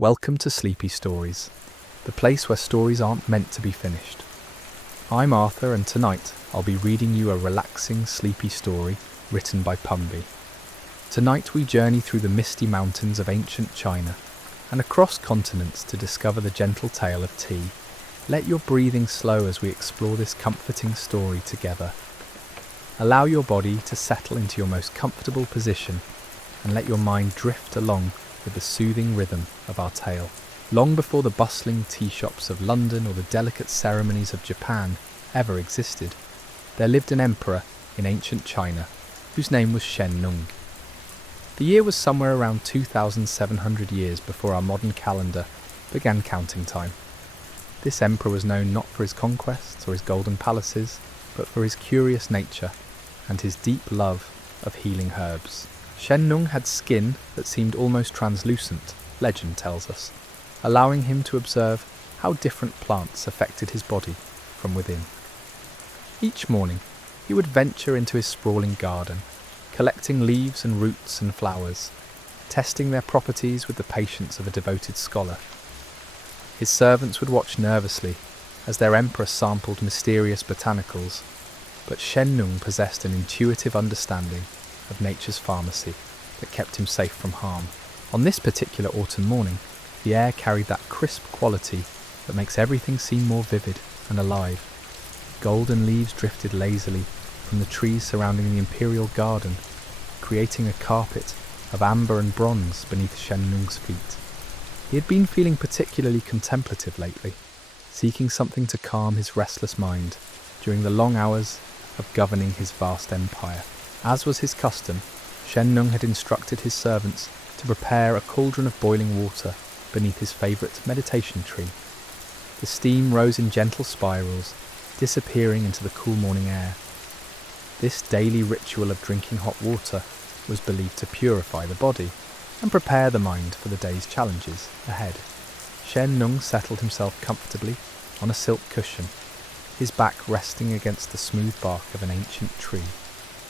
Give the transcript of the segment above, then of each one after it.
Welcome to Sleepy Stories, the place where stories aren't meant to be finished. I'm Arthur, and tonight I'll be reading you a relaxing, sleepy story written by Pumby. Tonight we journey through the misty mountains of ancient China and across continents to discover the gentle tale of tea. Let your breathing slow as we explore this comforting story together. Allow your body to settle into your most comfortable position and let your mind drift along with the soothing rhythm of our tale. Long before the bustling tea shops of London or the delicate ceremonies of Japan ever existed, there lived an emperor in ancient China whose name was Shen Nung. The year was somewhere around 2,700 years before our modern calendar began counting time. This emperor was known not for his conquests or his golden palaces, but for his curious nature and his deep love of healing herbs. Shen Nung had skin that seemed almost translucent, legend tells us, allowing him to observe how different plants affected his body from within. Each morning, he would venture into his sprawling garden, collecting leaves and roots and flowers, testing their properties with the patience of a devoted scholar. His servants would watch nervously as their emperor sampled mysterious botanicals, but Shen Nung possessed an intuitive understanding of nature's pharmacy that kept him safe from harm. On this particular autumn morning, the air carried that crisp quality that makes everything seem more vivid and alive. Golden leaves drifted lazily from the trees surrounding the imperial garden, creating a carpet of amber and bronze beneath Shen Nung's feet. He had been feeling particularly contemplative lately, seeking something to calm his restless mind during the long hours of governing his vast empire. As was his custom, Shen Nung had instructed his servants to prepare a cauldron of boiling water beneath his favourite meditation tree. The steam rose in gentle spirals, disappearing into the cool morning air. This daily ritual of drinking hot water was believed to purify the body and prepare the mind for the day's challenges ahead. Shen Nung settled himself comfortably on a silk cushion, his back resting against the smooth bark of an ancient tree,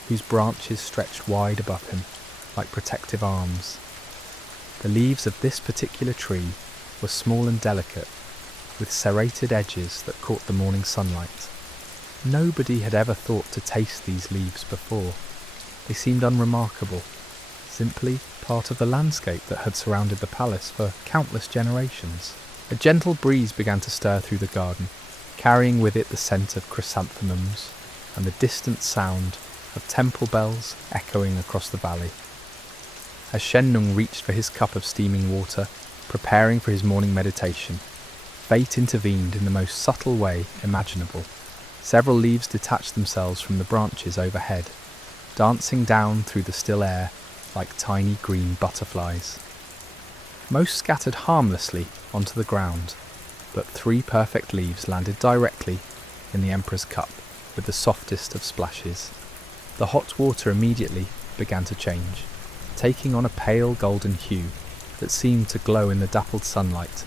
whose branches stretched wide above him like protective arms. The leaves of this particular tree were small and delicate, with serrated edges that caught the morning sunlight. Nobody had ever thought to taste these leaves before. They seemed unremarkable, simply part of the landscape that had surrounded the palace for countless generations. A gentle breeze began to stir through the garden, carrying with it the scent of chrysanthemums and the distant sound of temple bells echoing across the valley. As Shen Nung reached for his cup of steaming water, preparing for his morning meditation, fate intervened in the most subtle way imaginable. Several leaves detached themselves from the branches overhead, dancing down through the still air like tiny green butterflies. Most scattered harmlessly onto the ground, but 3 perfect leaves landed directly in the emperor's cup with the softest of splashes. The hot water immediately began to change, taking on a pale golden hue that seemed to glow in the dappled sunlight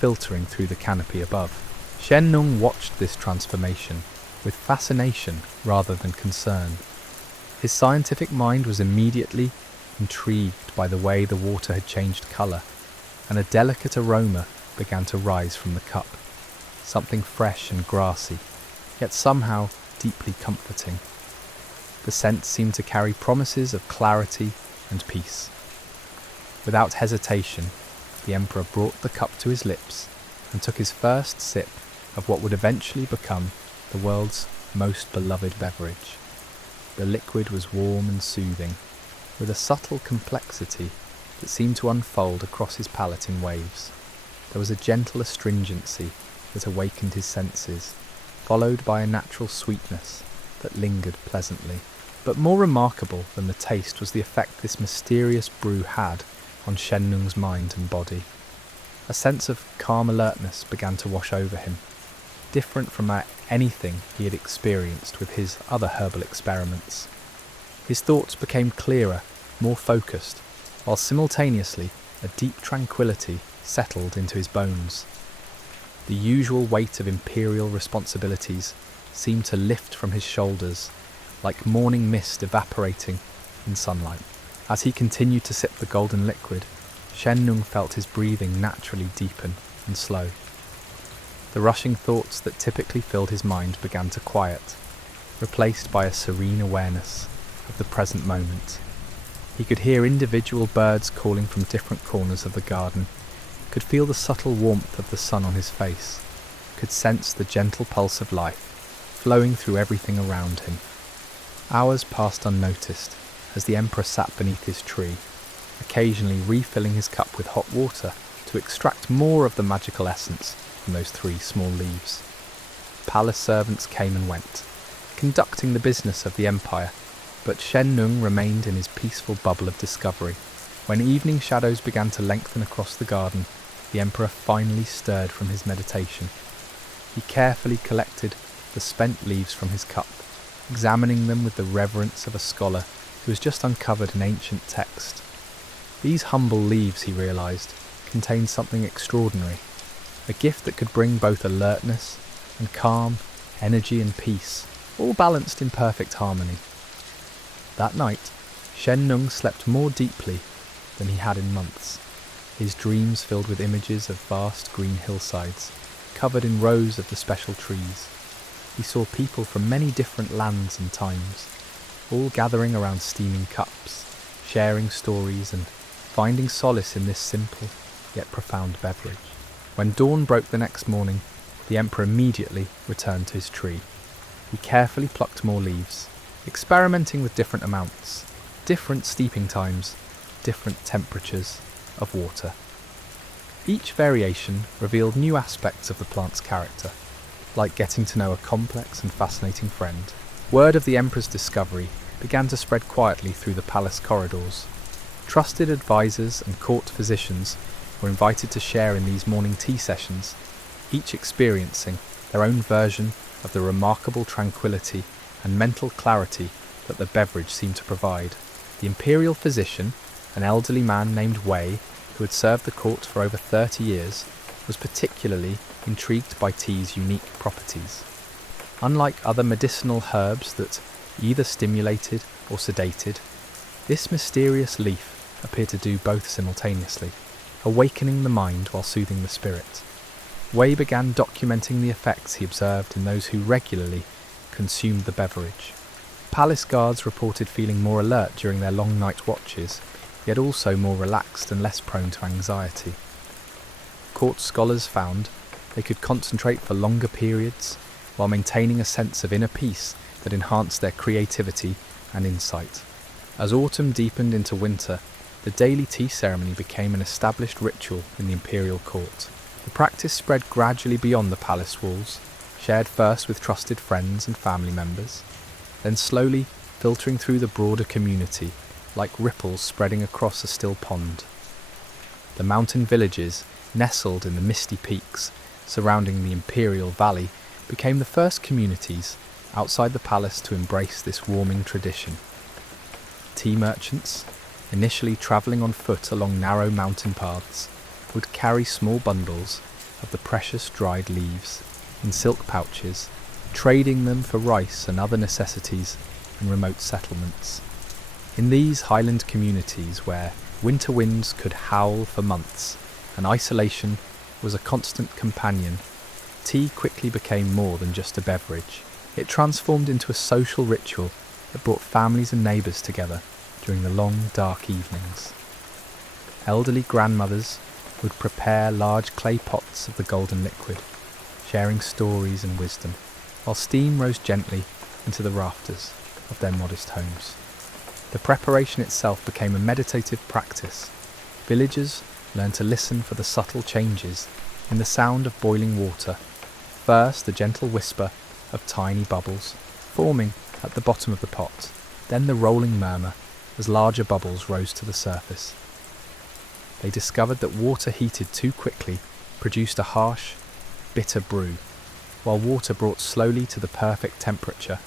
filtering through the canopy above. Shen Nung watched this transformation with fascination rather than concern. His scientific mind was immediately intrigued by the way the water had changed colour, and a delicate aroma began to rise from the cup, something fresh and grassy, yet somehow deeply comforting. The scent seemed to carry promises of clarity and peace. Without hesitation, the emperor brought the cup to his lips and took his first sip of what would eventually become the world's most beloved beverage. The liquid was warm and soothing, with a subtle complexity that seemed to unfold across his palate in waves. There was a gentle astringency that awakened his senses, followed by a natural sweetness that lingered pleasantly. But more remarkable than the taste was the effect this mysterious brew had on Shen Nung's mind and body. A sense of calm alertness began to wash over him, different from anything he had experienced with his other herbal experiments. His thoughts became clearer, more focused, while simultaneously a deep tranquility settled into his bones. The usual weight of imperial responsibilities seemed to lift from his shoulders, like morning mist evaporating in sunlight. As he continued to sip the golden liquid, Shen Nung felt his breathing naturally deepen and slow. The rushing thoughts that typically filled his mind began to quiet, replaced by a serene awareness of the present moment. He could hear individual birds calling from different corners of the garden, could feel the subtle warmth of the sun on his face, could sense the gentle pulse of life flowing through everything around him. Hours passed unnoticed as the Emperor sat beneath his tree, occasionally refilling his cup with hot water to extract more of the magical essence from those 3 small leaves. Palace servants came and went, conducting the business of the empire, but Shen Nung remained in his peaceful bubble of discovery. When evening shadows began to lengthen across the garden, the Emperor finally stirred from his meditation. He carefully collected the spent leaves from his cup, examining them with the reverence of a scholar who has just uncovered an ancient text. These humble leaves, he realized, contained something extraordinary, a gift that could bring both alertness and calm, energy and peace, all balanced in perfect harmony. That night, Shen Nung slept more deeply than he had in months, his dreams filled with images of vast green hillsides, covered in rows of the special trees. He saw people from many different lands and times, all gathering around steaming cups, sharing stories and finding solace in this simple yet profound beverage. When dawn broke the next morning, the Emperor immediately returned to his tree. He carefully plucked more leaves, experimenting with different amounts, different steeping times, different temperatures of water. Each variation revealed new aspects of the plant's character, like getting to know a complex and fascinating friend. Word of the Emperor's discovery began to spread quietly through the palace corridors. Trusted advisors and court physicians were invited to share in these morning tea sessions, each experiencing their own version of the remarkable tranquility and mental clarity that the beverage seemed to provide. The imperial physician, an elderly man named Wei, who had served the court for over 30 years, was particularly intrigued by tea's unique properties. Unlike other medicinal herbs that either stimulated or sedated, this mysterious leaf appeared to do both simultaneously, awakening the mind while soothing the spirit. Wei began documenting the effects he observed in those who regularly consumed the beverage. Palace guards reported feeling more alert during their long night watches, yet also more relaxed and less prone to anxiety. Court scholars found they could concentrate for longer periods while maintaining a sense of inner peace that enhanced their creativity and insight. As autumn deepened into winter, the daily tea ceremony became an established ritual in the imperial court. The practice spread gradually beyond the palace walls, shared first with trusted friends and family members, then slowly filtering through the broader community like ripples spreading across a still pond. The mountain villages, nestled in the misty peaks surrounding the imperial valley, became the first communities outside the palace to embrace this warming tradition. Tea merchants, initially travelling on foot along narrow mountain paths, would carry small bundles of the precious dried leaves in silk pouches, trading them for rice and other necessities in remote settlements. In these highland communities where winter winds could howl for months and isolation was a constant companion, tea quickly became more than just a beverage. It transformed into a social ritual that brought families and neighbours together during the long, dark evenings. Elderly grandmothers would prepare large clay pots of the golden liquid, sharing stories and wisdom, while steam rose gently into the rafters of their modest homes. The preparation itself became a meditative practice. Villagers learned to listen for the subtle changes in the sound of boiling water. First, the gentle whisper of tiny bubbles forming at the bottom of the pot, then the rolling murmur as larger bubbles rose to the surface. They discovered that water heated too quickly produced a harsh, bitter brew, while water brought slowly to the perfect temperature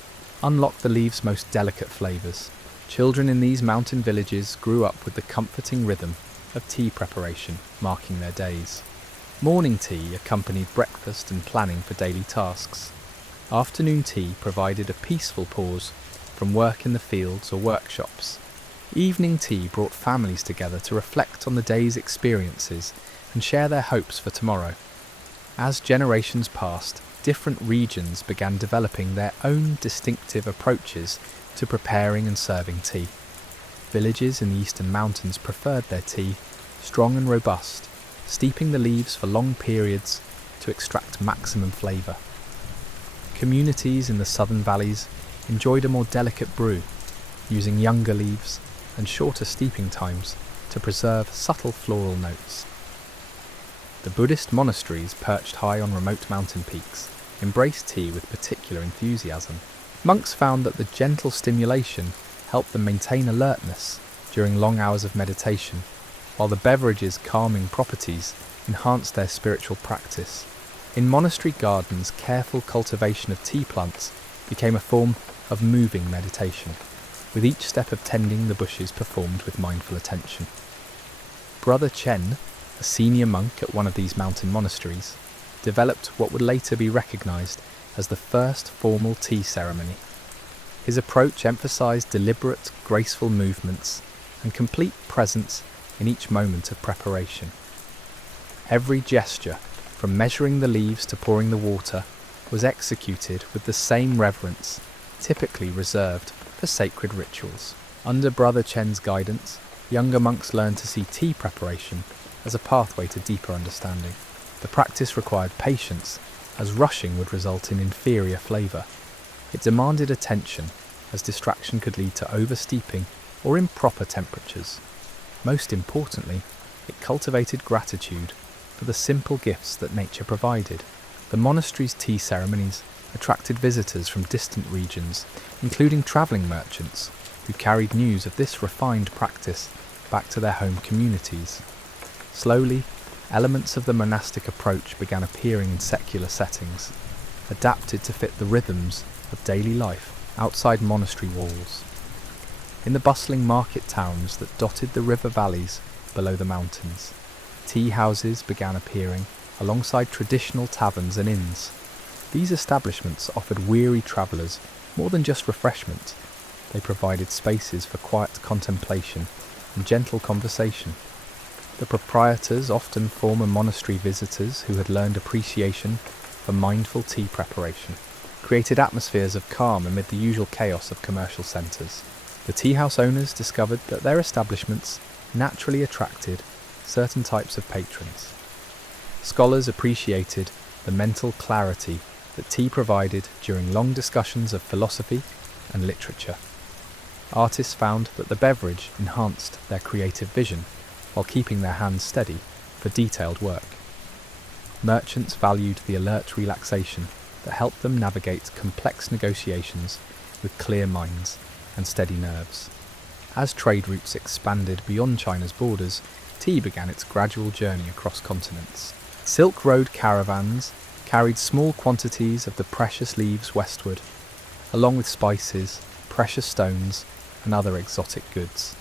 unlocked the leaves' most delicate flavours. Children in these mountain villages grew up with the comforting rhythm of tea preparation marking their days. Morning tea accompanied breakfast and planning for daily tasks. Afternoon tea provided a peaceful pause from work in the fields or workshops. Evening tea brought families together to reflect on the day's experiences and share their hopes for tomorrow. As generations passed, different regions began developing their own distinctive approaches to preparing and serving tea. Villages in the eastern mountains preferred their tea strong and robust, steeping the leaves for long periods to extract maximum flavour. Communities in the southern valleys enjoyed a more delicate brew, using younger leaves and shorter steeping times to preserve subtle floral notes. The Buddhist monasteries, perched high on remote mountain peaks, embraced tea with particular enthusiasm. Monks found that the gentle stimulation helped them maintain alertness during long hours of meditation, while the beverage's calming properties enhanced their spiritual practice. In monastery gardens, careful cultivation of tea plants became a form of moving meditation, with each step of tending the bushes performed with mindful attention. Brother Chen, a senior monk at one of these mountain monasteries, developed what would later be recognised as the first formal tea ceremony. His approach emphasised deliberate, graceful movements and complete presence in each moment of preparation. Every gesture, from measuring the leaves to pouring the water, was executed with the same reverence typically reserved for sacred rituals. Under Brother Chen's guidance, younger monks learned to see tea preparation as a pathway to deeper understanding. The practice required patience, as rushing would result in inferior flavour. It demanded attention, as distraction could lead to oversteeping or improper temperatures. Most importantly, it cultivated gratitude for the simple gifts that nature provided. The monastery's tea ceremonies attracted visitors from distant regions, including travelling merchants, who carried news of this refined practice back to their home communities. Slowly, elements of the monastic approach began appearing in secular settings, adapted to fit the rhythms of daily life outside monastery walls. In the bustling market towns that dotted the river valleys below the mountains, tea houses began appearing alongside traditional taverns and inns. These establishments offered weary travellers more than just refreshment. They provided spaces for quiet contemplation and gentle conversation. The proprietors, often former monastery visitors who had learned appreciation for mindful tea preparation, created atmospheres of calm amid the usual chaos of commercial centres. The tea house owners discovered that their establishments naturally attracted certain types of patrons. Scholars appreciated the mental clarity that tea provided during long discussions of philosophy and literature. Artists found that the beverage enhanced their creative vision while keeping their hands steady for detailed work. Merchants valued the alert relaxation that helped them navigate complex negotiations with clear minds and steady nerves. As trade routes expanded beyond China's borders, tea began its gradual journey across continents. Silk Road caravans carried small quantities of the precious leaves westward, along with spices, precious stones, and other exotic goods.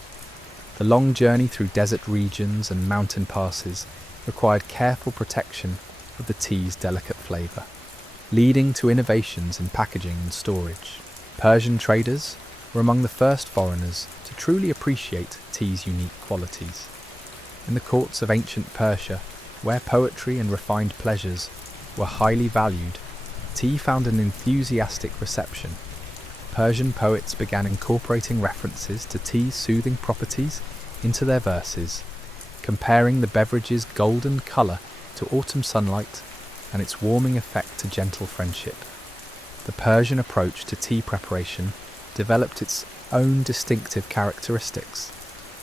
The long journey through desert regions and mountain passes required careful protection of the tea's delicate flavour, leading to innovations in packaging and storage. Persian traders were among the first foreigners to truly appreciate tea's unique qualities. In the courts of ancient Persia, where poetry and refined pleasures were highly valued, tea found an enthusiastic reception. Persian poets began incorporating references to tea's soothing properties into their verses, comparing the beverage's golden colour to autumn sunlight and its warming effect to gentle friendship. The Persian approach to tea preparation developed its own distinctive characteristics.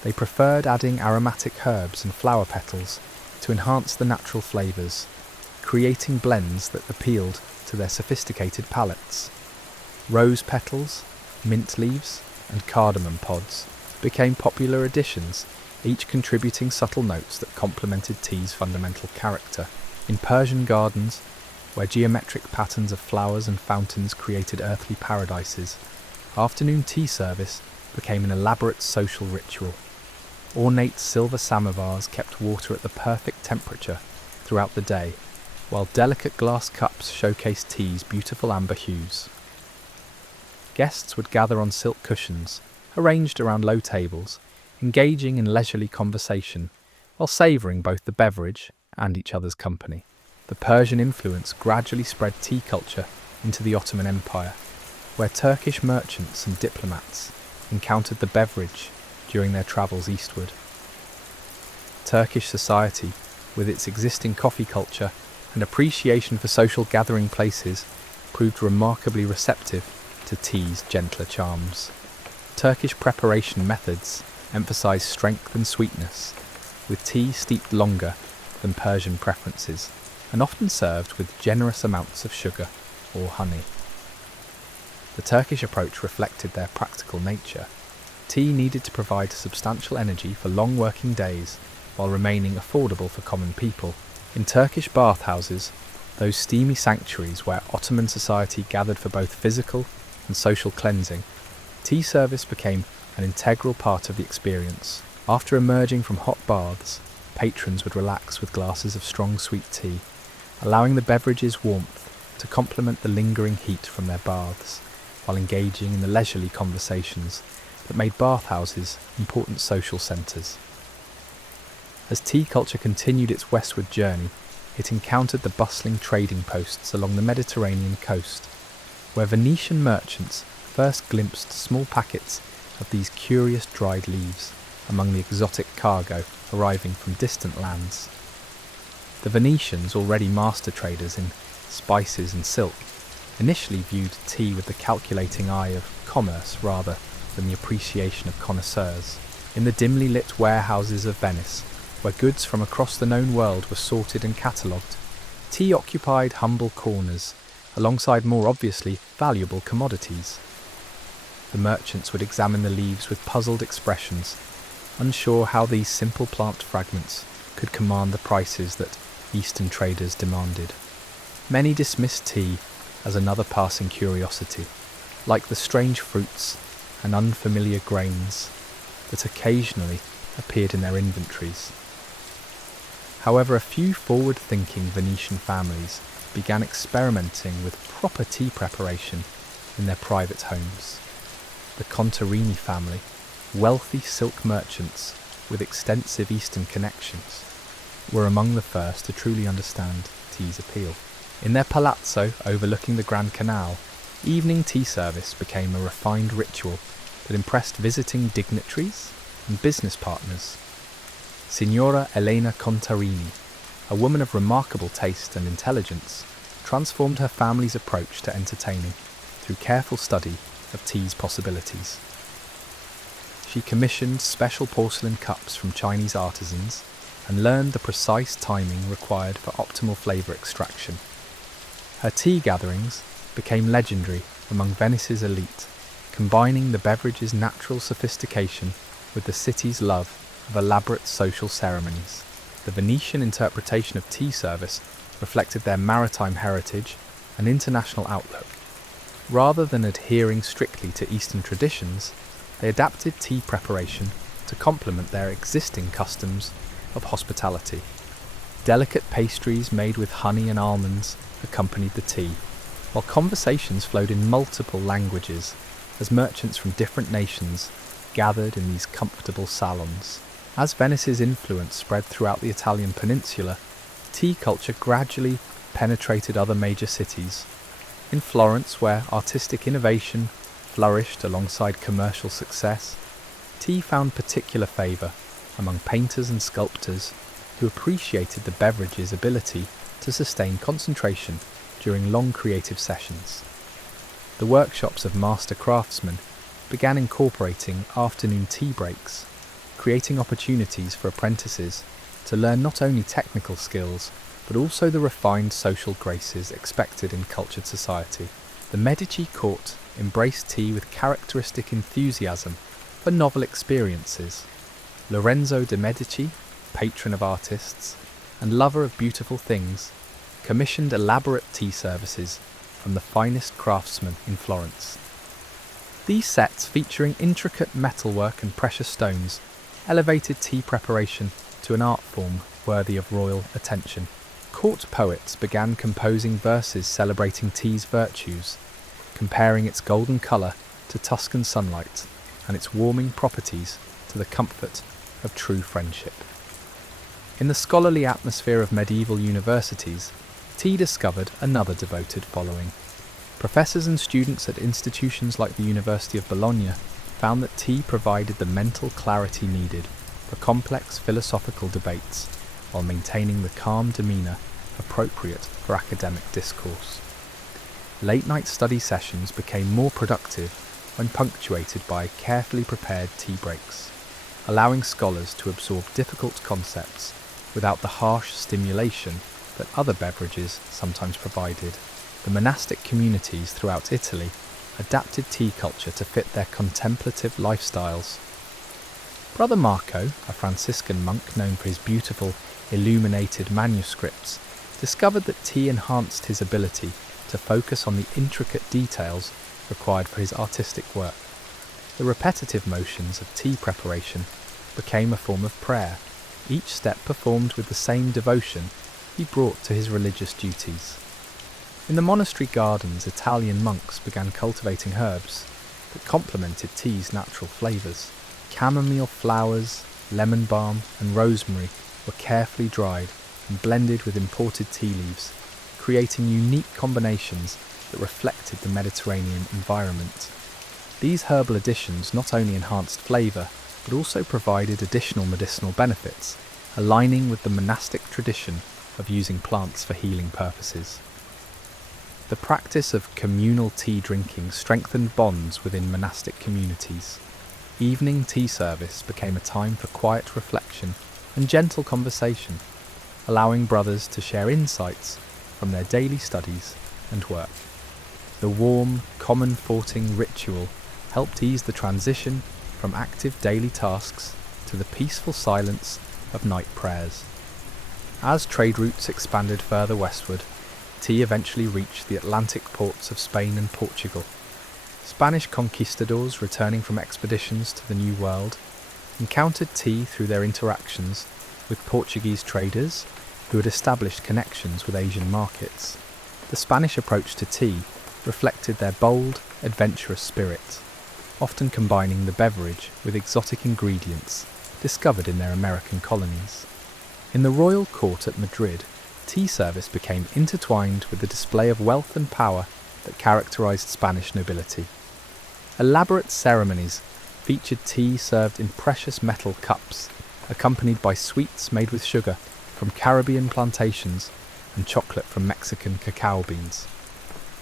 They preferred adding aromatic herbs and flower petals to enhance the natural flavours, creating blends that appealed to their sophisticated palates. Rose petals, mint leaves, and cardamom pods became popular additions, each contributing subtle notes that complemented tea's fundamental character. In Persian gardens, where geometric patterns of flowers and fountains created earthly paradises, afternoon tea service became an elaborate social ritual. Ornate silver samovars kept water at the perfect temperature throughout the day, while delicate glass cups showcased tea's beautiful amber hues. Guests would gather on silk cushions arranged around low tables, engaging in leisurely conversation while savouring both the beverage and each other's company. The Persian influence gradually spread tea culture into the Ottoman Empire, where Turkish merchants and diplomats encountered the beverage during their travels eastward. Turkish society, with its existing coffee culture and appreciation for social gathering places, proved remarkably receptive to tea's gentler charms. Turkish preparation methods emphasise strength and sweetness, with tea steeped longer than Persian preferences, and often served with generous amounts of sugar or honey. The Turkish approach reflected their practical nature. Tea needed to provide substantial energy for long working days while remaining affordable for common people. In Turkish bathhouses, those steamy sanctuaries where Ottoman society gathered for both physical and social cleansing, tea service became an integral part of the experience. After emerging from hot baths, patrons would relax with glasses of strong sweet tea, allowing the beverage's warmth to complement the lingering heat from their baths, while engaging in the leisurely conversations that made bathhouses important social centres. As tea culture continued its westward journey, it encountered the bustling trading posts along the Mediterranean coast, where Venetian merchants first glimpsed small packets of these curious dried leaves among the exotic cargo arriving from distant lands. The Venetians, already master traders in spices and silk, initially viewed tea with the calculating eye of commerce rather than the appreciation of connoisseurs. In the dimly lit warehouses of Venice, where goods from across the known world were sorted and catalogued, tea occupied humble corners alongside more obviously valuable commodities. The merchants would examine the leaves with puzzled expressions, unsure how these simple plant fragments could command the prices that Eastern traders demanded. Many dismissed tea as another passing curiosity, like the strange fruits and unfamiliar grains that occasionally appeared in their inventories. However, a few forward-thinking Venetian families began experimenting with proper tea preparation in their private homes. The Contarini family, wealthy silk merchants with extensive Eastern connections, were among the first to truly understand tea's appeal. In their palazzo overlooking the Grand Canal, evening tea service became a refined ritual that impressed visiting dignitaries and business partners. Signora Elena Contarini, a woman of remarkable taste and intelligence, transformed her family's approach to entertaining through careful study of tea's possibilities. She commissioned special porcelain cups from Chinese artisans and learned the precise timing required for optimal flavour extraction. Her tea gatherings became legendary among Venice's elite, combining the beverage's natural sophistication with the city's love of elaborate social ceremonies. The Venetian interpretation of tea service reflected their maritime heritage and international outlook. Rather than adhering strictly to Eastern traditions, they adapted tea preparation to complement their existing customs of hospitality. Delicate pastries made with honey and almonds accompanied the tea, while conversations flowed in multiple languages as merchants from different nations gathered in these comfortable salons. As Venice's influence spread throughout the Italian peninsula, tea culture gradually penetrated other major cities. In Florence, where artistic innovation flourished alongside commercial success, tea found particular favour among painters and sculptors who appreciated the beverage's ability to sustain concentration during long creative sessions. The workshops of master craftsmen began incorporating afternoon tea breaks, creating opportunities for apprentices to learn not only technical skills, but also the refined social graces expected in cultured society. The Medici court embraced tea with characteristic enthusiasm for novel experiences. Lorenzo de' Medici, patron of artists and lover of beautiful things, commissioned elaborate tea services from the finest craftsmen in Florence. These sets, featuring intricate metalwork and precious stones, elevated tea preparation to an art form worthy of royal attention. Court poets began composing verses celebrating tea's virtues, comparing its golden colour to Tuscan sunlight and its warming properties to the comfort of true friendship. In the scholarly atmosphere of medieval universities, tea discovered another devoted following. Professors and students at institutions like the University of Bologna found that tea provided the mental clarity needed for complex philosophical debates while maintaining the calm demeanour appropriate for academic discourse. Late-night study sessions became more productive when punctuated by carefully prepared tea breaks, allowing scholars to absorb difficult concepts without the harsh stimulation that other beverages sometimes provided. The monastic communities throughout Italy adapted tea culture to fit their contemplative lifestyles. Brother Marco, a Franciscan monk known for his beautiful, illuminated manuscripts, discovered that tea enhanced his ability to focus on the intricate details required for his artistic work. The repetitive motions of tea preparation became a form of prayer, each step performed with the same devotion he brought to his religious duties. In the monastery gardens, Italian monks began cultivating herbs that complemented tea's natural flavours. Chamomile flowers, lemon balm and rosemary were carefully dried and blended with imported tea leaves, creating unique combinations that reflected the Mediterranean environment. These herbal additions not only enhanced flavour, but also provided additional medicinal benefits, aligning with the monastic tradition of using plants for healing purposes. The practice of communal tea drinking strengthened bonds within monastic communities. Evening tea service became a time for quiet reflection and gentle conversation, allowing brothers to share insights from their daily studies and work. The warm, common-forting ritual helped ease the transition from active daily tasks to the peaceful silence of night prayers. As trade routes expanded further westward, tea eventually reached the Atlantic ports of Spain and Portugal. Spanish conquistadors returning from expeditions to the New World encountered tea through their interactions with Portuguese traders who had established connections with Asian markets. The Spanish approach to tea reflected their bold, adventurous spirit, often combining the beverage with exotic ingredients discovered in their American colonies. In the royal court at Madrid, tea service became intertwined with the display of wealth and power that characterized Spanish nobility. Elaborate ceremonies featured tea served in precious metal cups, accompanied by sweets made with sugar from Caribbean plantations and chocolate from Mexican cacao beans.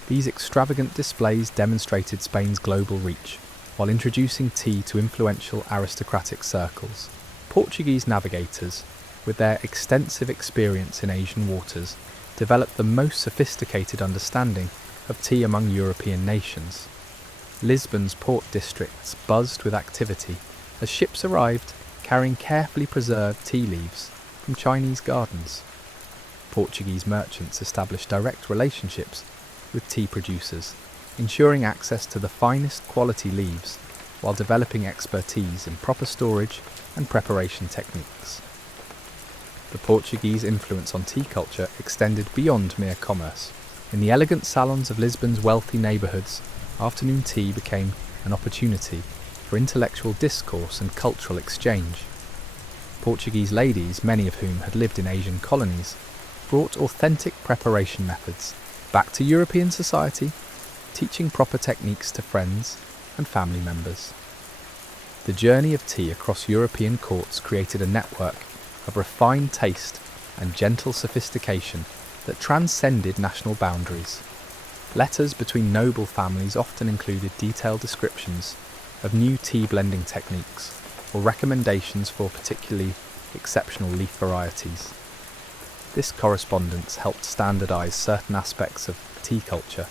These extravagant displays demonstrated Spain's global reach, while introducing tea to influential aristocratic circles. Portuguese navigators, with their extensive experience in Asian waters, developed the most sophisticated understanding of tea among European nations. Lisbon's port districts buzzed with activity as ships arrived carrying carefully preserved tea leaves from Chinese gardens. Portuguese merchants established direct relationships with tea producers, ensuring access to the finest quality leaves while developing expertise in proper storage and preparation techniques. The Portuguese influence on tea culture extended beyond mere commerce. In the elegant salons of Lisbon's wealthy neighbourhoods, afternoon tea became an opportunity for intellectual discourse and cultural exchange. Portuguese ladies, many of whom had lived in Asian colonies, brought authentic preparation methods back to European society, teaching proper techniques to friends and family members. The journey of tea across European courts created a network of refined taste and gentle sophistication that transcended national boundaries. Letters between noble families often included detailed descriptions of new tea blending techniques or recommendations for particularly exceptional leaf varieties. This correspondence helped standardise certain aspects of tea culture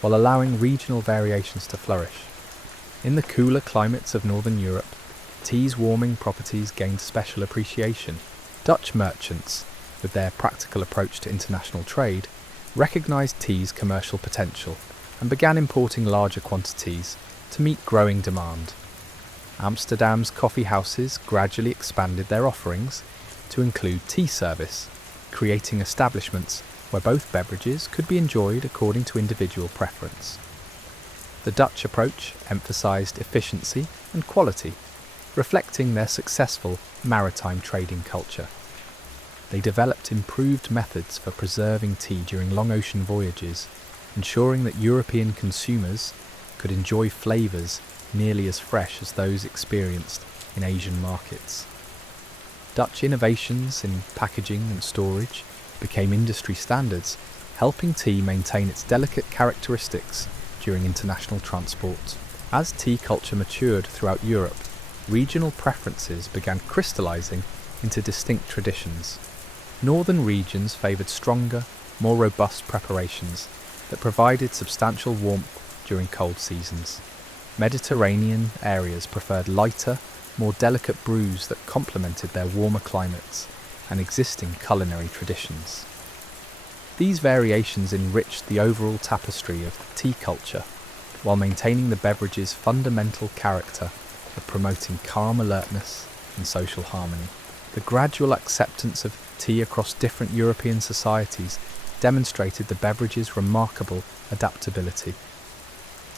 while allowing regional variations to flourish. In the cooler climates of Northern Europe, tea's warming properties gained special appreciation. Dutch merchants, with their practical approach to international trade, recognised tea's commercial potential and began importing larger quantities to meet growing demand. Amsterdam's coffee houses gradually expanded their offerings to include tea service, creating establishments where both beverages could be enjoyed according to individual preference. The Dutch approach emphasised efficiency and quality, reflecting their successful maritime trading culture. They developed improved methods for preserving tea during long ocean voyages, ensuring that European consumers could enjoy flavours nearly as fresh as those experienced in Asian markets. Dutch innovations in packaging and storage became industry standards, helping tea maintain its delicate characteristics during international transport. As tea culture matured throughout Europe, regional preferences began crystallising into distinct traditions. Northern regions favoured stronger, more robust preparations that provided substantial warmth during cold seasons. Mediterranean areas preferred lighter, more delicate brews that complemented their warmer climates and existing culinary traditions. These variations enriched the overall tapestry of tea culture, while maintaining the beverage's fundamental character of promoting calm alertness and social harmony. The gradual acceptance of tea across different European societies demonstrated the beverage's remarkable adaptability.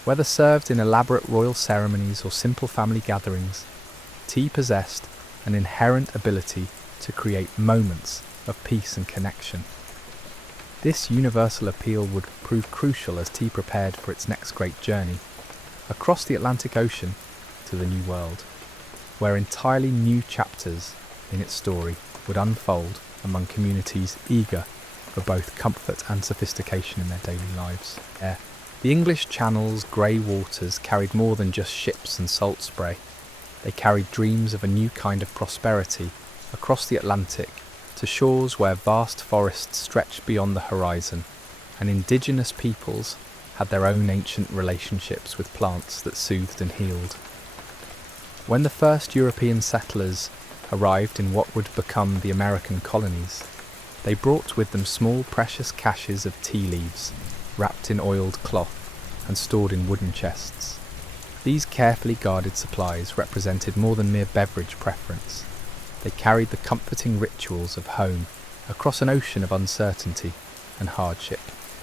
Whether served in elaborate royal ceremonies or simple family gatherings, tea possessed an inherent ability to create moments of peace and connection. This universal appeal would prove crucial as tea prepared for its next great journey, across the Atlantic Ocean to the New World, where entirely new chapters in its story would unfold among communities eager for both comfort and sophistication in their daily lives. The English Channel's grey waters carried more than just ships and salt spray. They carried dreams of a new kind of prosperity across the Atlantic to shores where vast forests stretched beyond the horizon, and indigenous peoples had their own ancient relationships with plants that soothed and healed. When the first European settlers arrived in what would become the American colonies, they brought with them small precious caches of tea leaves, wrapped in oiled cloth and stored in wooden chests. These carefully guarded supplies represented more than mere beverage preference. They carried the comforting rituals of home across an ocean of uncertainty and hardship.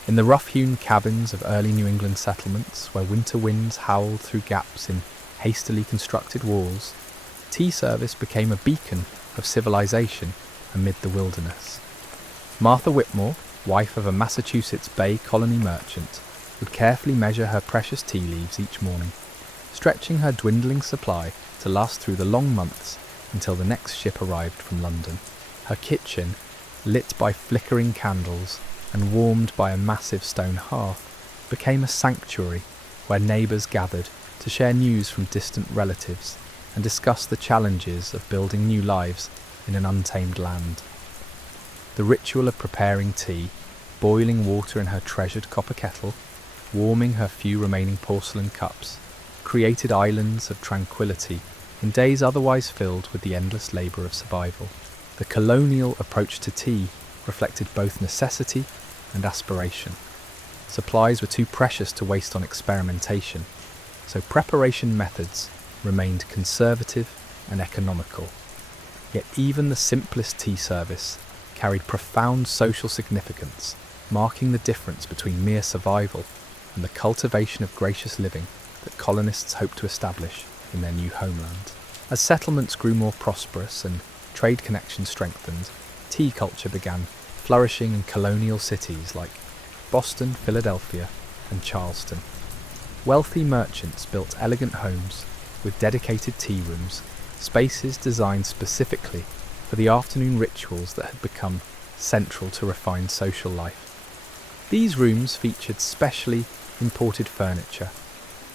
In the rough-hewn cabins of early New England settlements, where winter winds howled through gaps in hastily constructed walls, tea service became a beacon of civilization amid the wilderness. Martha Whitmore, wife of a Massachusetts Bay Colony merchant, would carefully measure her precious tea leaves each morning, stretching her dwindling supply to last through the long months until the next ship arrived from London. Her kitchen, lit by flickering candles and warmed by a massive stone hearth, became a sanctuary where neighbours gathered to share news from distant relatives and discuss the challenges of building new lives in an untamed land. The ritual of preparing tea, boiling water in her treasured copper kettle, warming her few remaining porcelain cups, created islands of tranquility in days otherwise filled with the endless labour of survival. The colonial approach to tea reflected both necessity and aspiration. Supplies were too precious to waste on experimentation, so preparation methods remained conservative and economical. Yet even the simplest tea service carried profound social significance, marking the difference between mere survival and the cultivation of gracious living that colonists hoped to establish in their new homeland. As settlements grew more prosperous and trade connections strengthened, tea culture began flourishing in colonial cities like Boston, Philadelphia, and Charleston. Wealthy merchants built elegant homes with dedicated tea rooms, spaces designed specifically for the afternoon rituals that had become central to refined social life. These rooms featured specially imported furniture,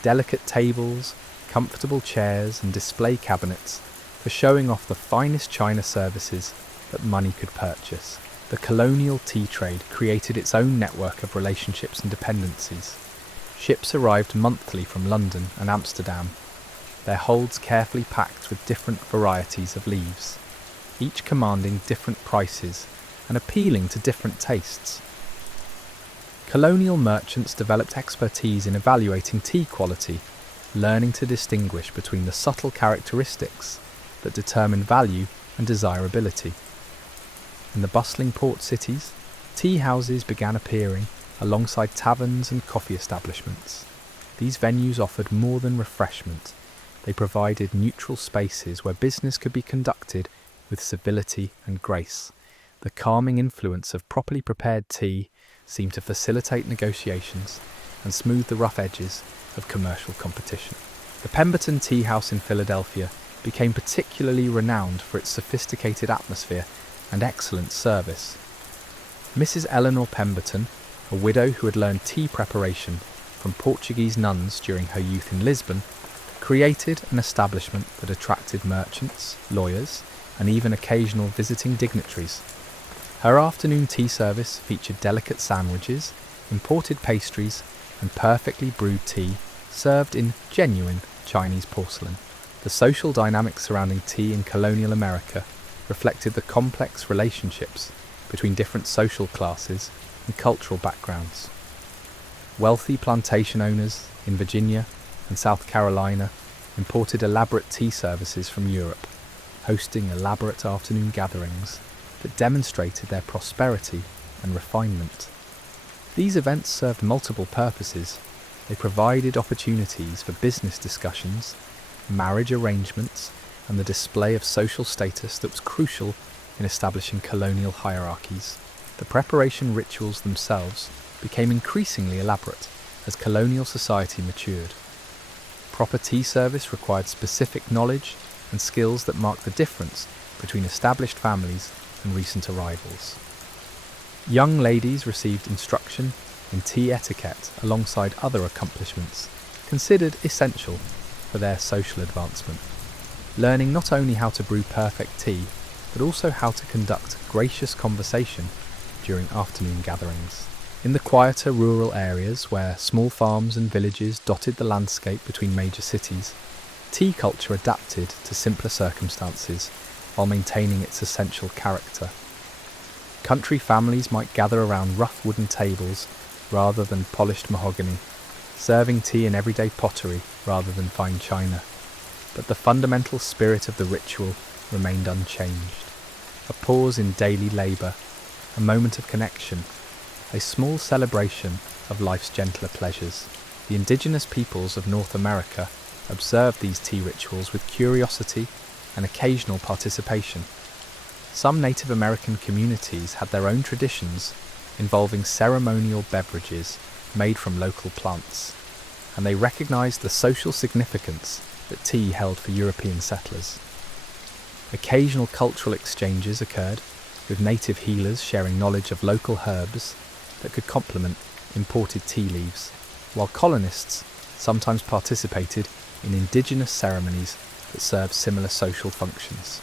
delicate tables, comfortable chairs and display cabinets for showing off the finest china services that money could purchase. The colonial tea trade created its own network of relationships and dependencies. Ships arrived monthly from London and Amsterdam, their holds carefully packed with different varieties of leaves, each commanding different prices and appealing to different tastes. Colonial merchants developed expertise in evaluating tea quality, learning to distinguish between the subtle characteristics that determine value and desirability. In the bustling port cities, tea houses began appearing alongside taverns and coffee establishments. These venues offered more than refreshment. They provided neutral spaces where business could be conducted with civility and grace. The calming influence of properly prepared tea seemed to facilitate negotiations and smooth the rough edges of commercial competition. The Pemberton Tea House in Philadelphia became particularly renowned for its sophisticated atmosphere and excellent service. Mrs. Eleanor Pemberton, a widow who had learned tea preparation from Portuguese nuns during her youth in Lisbon, created an establishment that attracted merchants, lawyers, and even occasional visiting dignitaries. Her afternoon tea service featured delicate sandwiches, imported pastries, and perfectly brewed tea served in genuine Chinese porcelain. The social dynamics surrounding tea in colonial America reflected the complex relationships between different social classes and cultural backgrounds. Wealthy plantation owners in Virginia and South Carolina imported elaborate tea services from Europe, hosting elaborate afternoon gatherings that demonstrated their prosperity and refinement. These events served multiple purposes. They provided opportunities for business discussions, marriage arrangements, and the display of social status that was crucial in establishing colonial hierarchies. The preparation rituals themselves became increasingly elaborate as colonial society matured. Proper tea service required specific knowledge and skills that marked the difference between established families and recent arrivals. Young ladies received instruction in tea etiquette alongside other accomplishments considered essential for their social advancement, learning not only how to brew perfect tea, but also how to conduct gracious conversation during afternoon gatherings. In the quieter rural areas where small farms and villages dotted the landscape between major cities, tea culture adapted to simpler circumstances while maintaining its essential character. Country families might gather around rough wooden tables rather than polished mahogany, serving tea in everyday pottery rather than fine china. But the fundamental spirit of the ritual remained unchanged. A pause in daily labour, a moment of connection, a small celebration of life's gentler pleasures. The indigenous peoples of North America observed these tea rituals with curiosity and occasional participation. Some Native American communities had their own traditions involving ceremonial beverages made from local plants, and they recognized the social significance that tea held for European settlers. Occasional cultural exchanges occurred, with native healers sharing knowledge of local herbs that could complement imported tea leaves, while colonists sometimes participated in indigenous ceremonies that served similar social functions.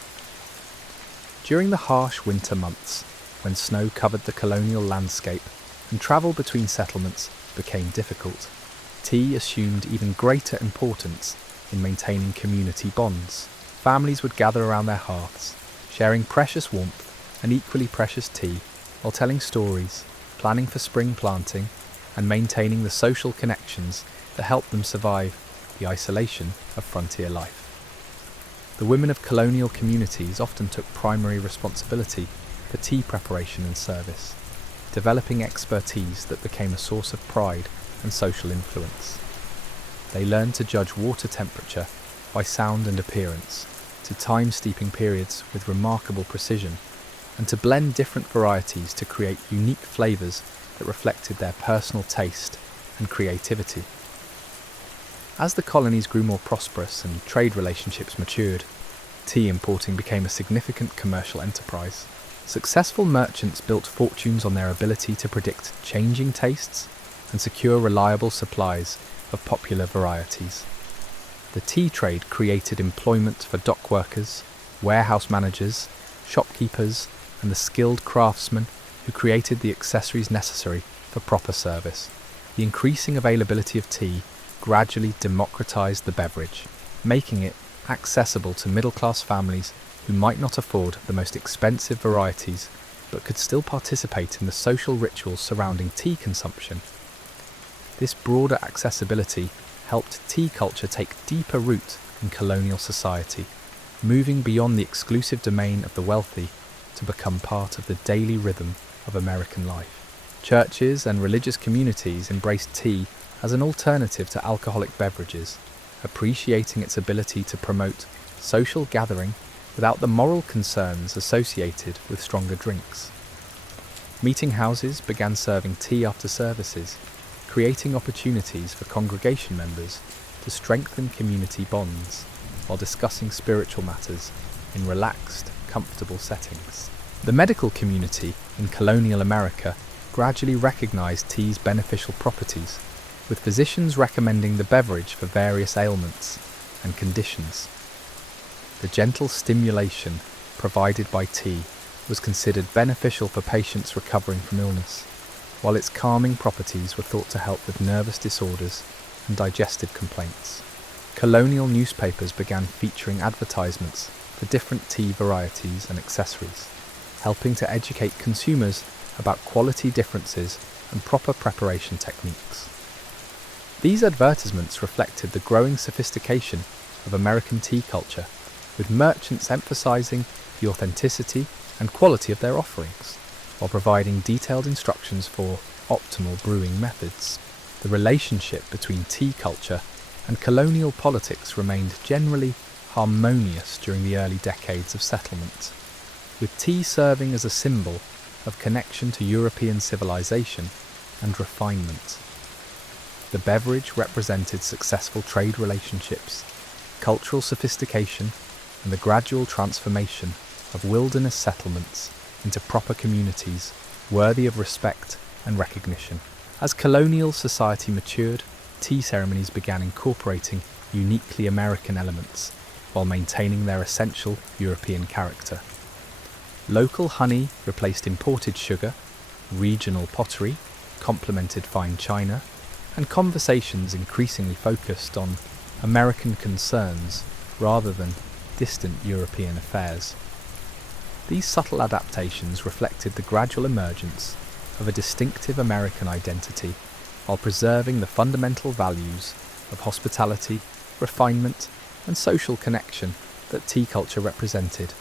During the harsh winter months, when snow covered the colonial landscape and travel between settlements became difficult, tea assumed even greater importance in maintaining community bonds. Families would gather around their hearths, sharing precious warmth and equally precious tea, while telling stories, planning for spring planting, and maintaining the social connections that helped them survive the isolation of frontier life. The women of colonial communities often took primary responsibility for tea preparation and service, developing expertise that became a source of pride and social influence. They learned to judge water temperature by sound and appearance, to time steeping periods with remarkable precision, and to blend different varieties to create unique flavours that reflected their personal taste and creativity. As the colonies grew more prosperous and trade relationships matured, tea importing became a significant commercial enterprise. Successful merchants built fortunes on their ability to predict changing tastes and secure reliable supplies of popular varieties. The tea trade created employment for dock workers, warehouse managers, shopkeepers, and the skilled craftsmen who created the accessories necessary for proper service. The increasing availability of tea gradually democratized the beverage, making it accessible to middle-class families who might not afford the most expensive varieties but could still participate in the social rituals surrounding tea consumption. This broader accessibility helped tea culture take deeper root in colonial society, moving beyond the exclusive domain of the wealthy to become part of the daily rhythm of American life. Churches and religious communities embraced tea as an alternative to alcoholic beverages, appreciating its ability to promote social gathering without the moral concerns associated with stronger drinks. Meeting houses began serving tea after services, creating opportunities for congregation members to strengthen community bonds while discussing spiritual matters in relaxed, comfortable settings. The medical community in colonial America gradually recognized tea's beneficial properties, with physicians recommending the beverage for various ailments and conditions. The gentle stimulation provided by tea was considered beneficial for patients recovering from illness, while its calming properties were thought to help with nervous disorders and digestive complaints. Colonial newspapers began featuring advertisements for different tea varieties and accessories, helping to educate consumers about quality differences and proper preparation techniques. These advertisements reflected the growing sophistication of American tea culture, with merchants emphasizing the authenticity and quality of their offerings, while providing detailed instructions for optimal brewing methods. The relationship between tea culture and colonial politics remained generally harmonious during the early decades of settlement, with tea serving as a symbol of connection to European civilization and refinement. The beverage represented successful trade relationships, cultural sophistication, and the gradual transformation of wilderness settlements into proper communities worthy of respect and recognition. As colonial society matured, tea ceremonies began incorporating uniquely American elements while maintaining their essential European character. Local honey replaced imported sugar, regional pottery complemented fine china, and conversations increasingly focused on American concerns rather than distant European affairs. These subtle adaptations reflected the gradual emergence of a distinctive American identity while preserving the fundamental values of hospitality, refinement, and social connection that tea culture represented.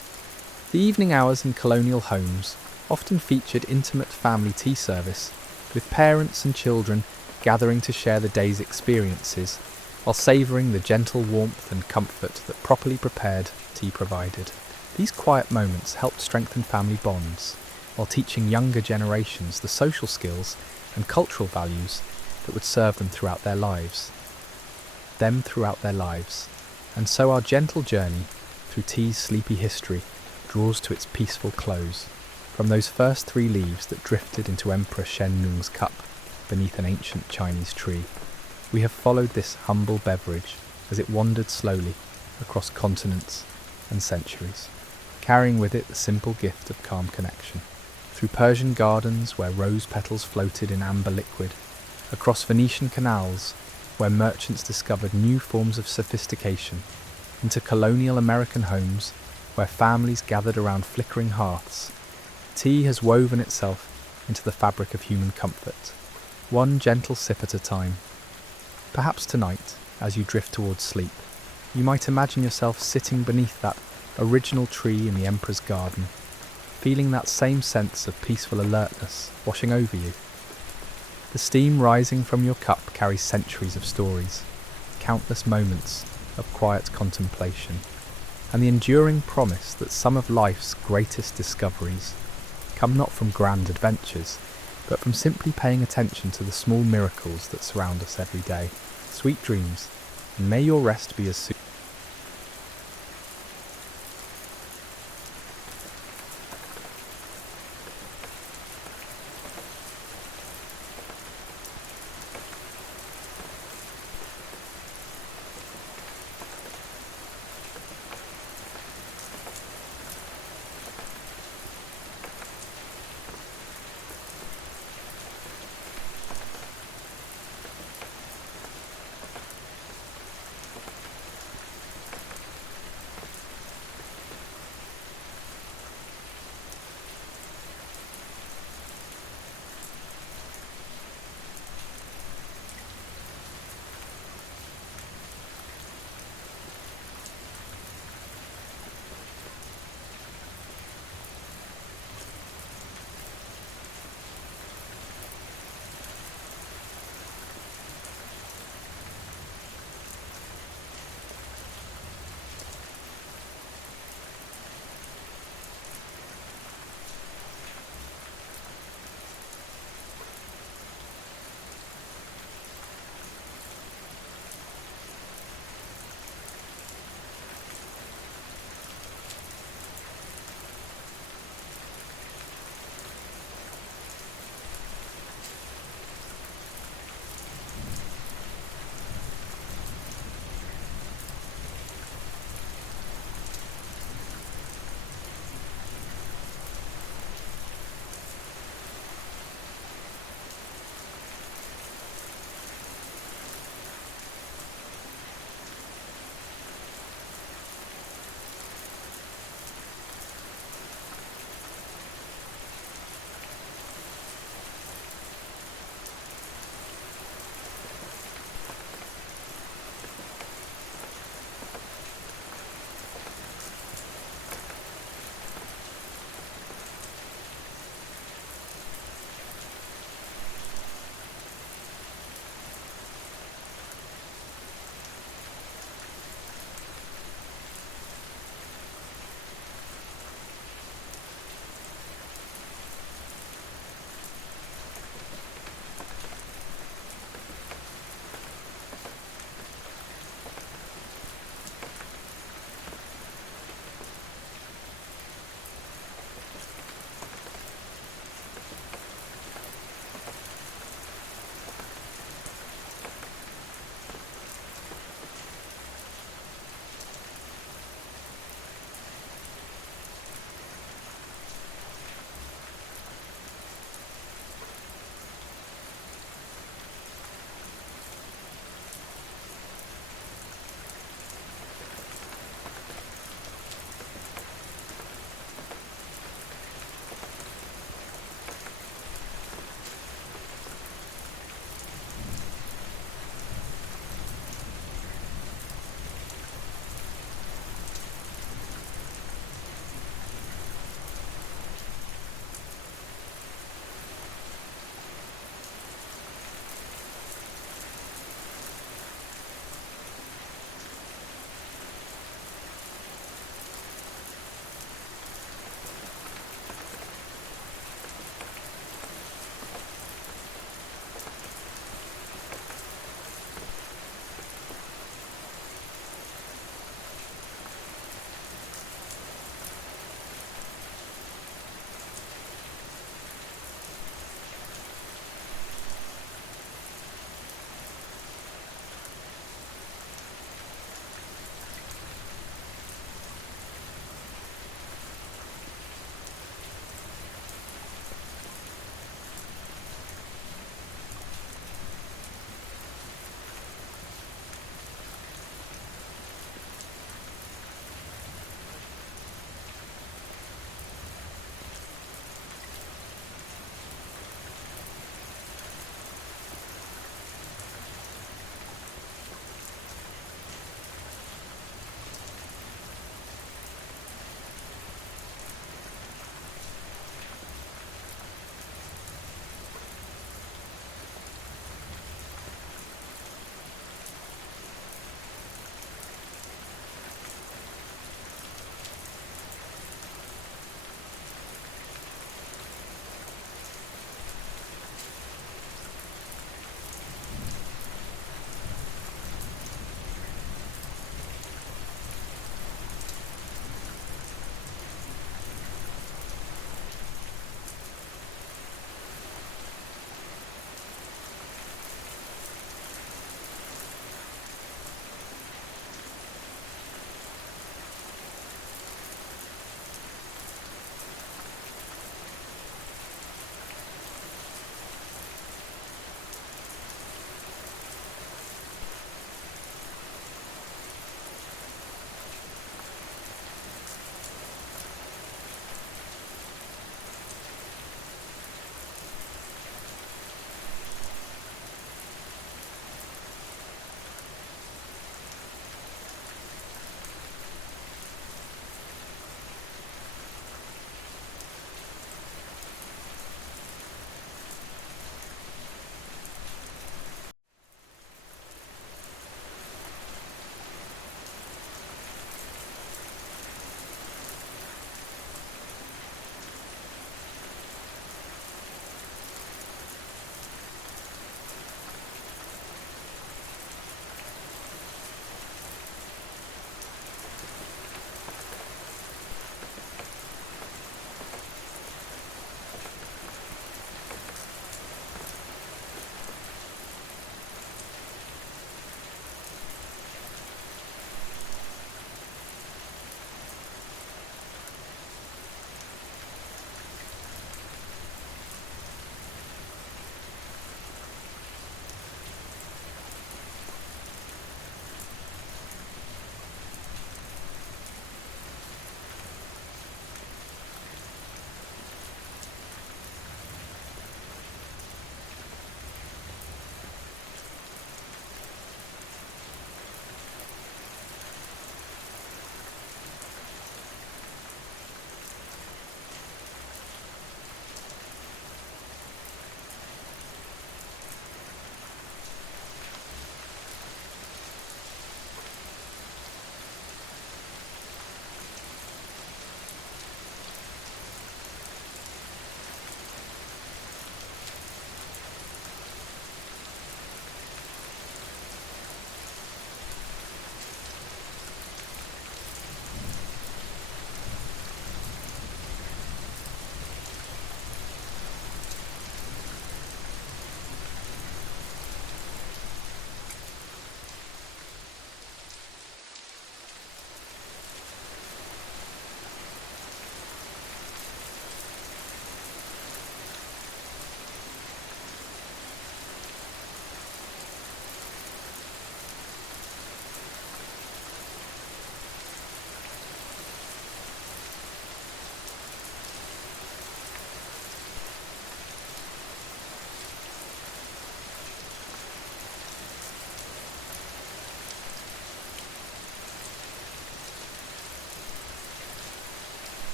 The evening hours in colonial homes often featured intimate family tea service, with parents and children gathering to share the day's experiences while savouring the gentle warmth and comfort that properly prepared tea provided. These quiet moments helped strengthen family bonds, while teaching younger generations the social skills and cultural values that would serve them throughout their lives. And so our gentle journey through tea's sleepy history draws to its peaceful close. From those first 3 leaves that drifted into Emperor Shen Nung's cup beneath an ancient Chinese tree, we have followed this humble beverage as it wandered slowly across continents and centuries, carrying with it the simple gift of calm connection. Through Persian gardens where rose petals floated in amber liquid, across Venetian canals where merchants discovered new forms of sophistication, into colonial American homes where families gathered around flickering hearths, tea has woven itself into the fabric of human comfort, one gentle sip at a time. Perhaps tonight, as you drift towards sleep, you might imagine yourself sitting beneath that original tree in the Emperor's garden, feeling that same sense of peaceful alertness washing over you. The steam rising from your cup carries centuries of stories, countless moments of quiet contemplation, and the enduring promise that some of life's greatest discoveries come not from grand adventures, but from simply paying attention to the small miracles that surround us every day. Sweet dreams, and may your rest be as soothing